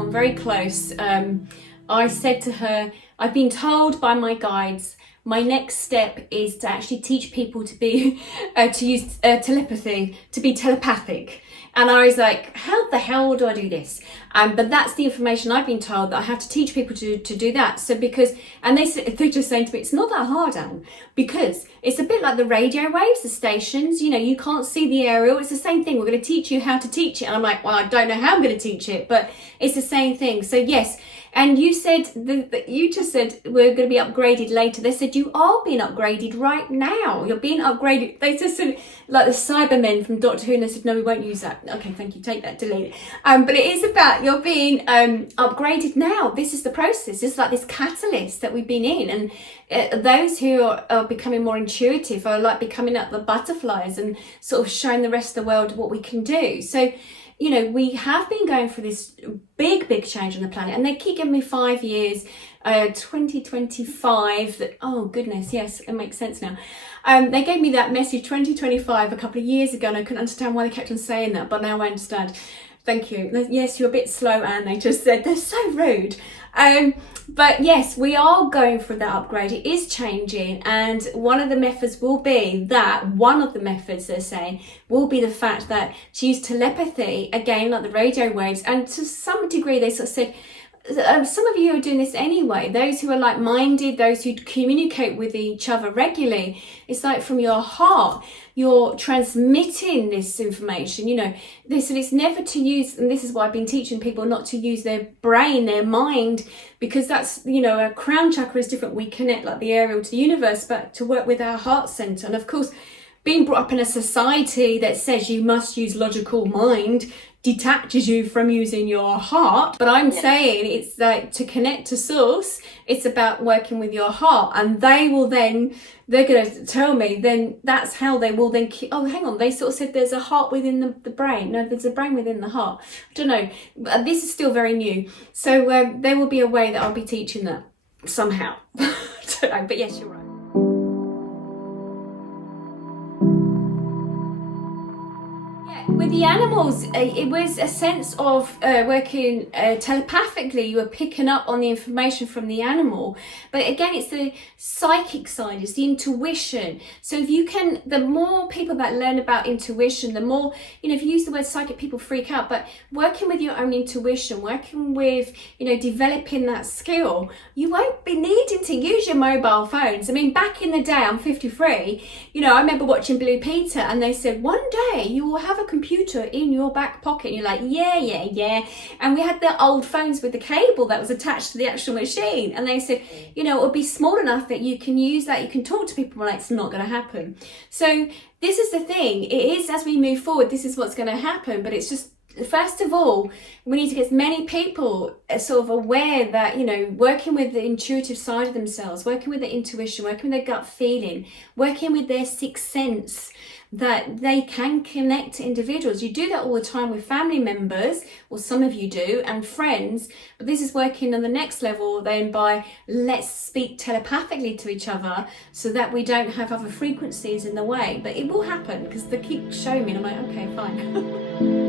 someone very close, I said to her, I've been told by my guides, my next step is to actually teach people to be, to use telepathy, to be telepathic. And I was like, how the hell do I do this? But that's the information I've been told, that I have to teach people to do that. So because, and they're just saying to me, it's not that hard, Anne, because it's a bit like the radio waves, the stations, you know, you can't see the aerial. It's the same thing. We're going to teach you how to teach it. And I'm like, well, I don't know how I'm going to teach it, but it's the same thing. So yes. And you said, you just said we're going to be upgraded later. They said you are being upgraded right now. You're being upgraded. They just said, like the Cybermen from Doctor Who, and they said, no, we won't use that. Okay, thank you, take that, delete it. But it is about, you're being upgraded now. This is the process. It's like this catalyst that we've been in. And those who are becoming more intuitive are like becoming up the butterflies and sort of showing the rest of the world what we can do. So, you know, we have been going through this big change on the planet, and they keep giving me 5 years, 2025, that, oh goodness, yes, it makes sense now. They gave me that message 2025 a couple of years ago, and I couldn't understand why they kept on saying that, but now I understand. Thank you. Yes, you're a bit slow, Anne, they just said. They're so rude. But yes, we are going through that upgrade. It is changing, and one of the methods will be that, one of the methods they're saying, will be the fact that to use telepathy, again, like the radio waves, and to some degree they sort of said, some of you are doing this anyway, those who are like-minded, those who communicate with each other regularly, it's like from your heart, you're transmitting this information, you know. They said it's never to use, and this is why I've been teaching people not to use their brain, their mind, because that's, you know, a crown chakra is different. We connect like the aerial to the universe, but to work with our heart center. And of course, being brought up in a society that says you must use logical mind detaches you from using your heart. But I'm saying it's like to connect to source, it's about working with your heart, and they will then, they're going to tell me, then that's how they will then keep, oh, hang on, they sort of said there's a heart within the brain. No, there's a brain within the heart. I don't know. This is still very new. So there will be a way that I'll be teaching that somehow. I don't know, but yes, you're right. With the animals, it was a sense of working telepathically. You were picking up on the information from the animal. But again, it's the psychic side, it's the intuition. So if you can, the more people that learn about intuition, the more, you know, if you use the word psychic, people freak out. But working with your own intuition, working with, you know, developing that skill, you won't be needing to use your mobile phones. I mean, back in the day, I'm 53, you know, I remember watching Blue Peter, and they said, one day you will have a computer in your back pocket. And you're like, yeah. And we had the old phones with the cable that was attached to the actual machine. And they said, you know, it would be small enough that you can use that, you can talk to people. Like, it's not going to happen. So this is the thing. It is, as we move forward, this is what's going to happen. But it's just, first of all, we need to get as many people sort of aware that, you know, working with the intuitive side of themselves, working with their intuition, working with their gut feeling, working with their sixth sense, that they can connect to individuals. You do that all the time with family members, or some of you do, and friends, but this is working on the next level then by let's speak telepathically to each other so that we don't have other frequencies in the way. But it will happen, because they keep showing me and I'm like, okay, fine.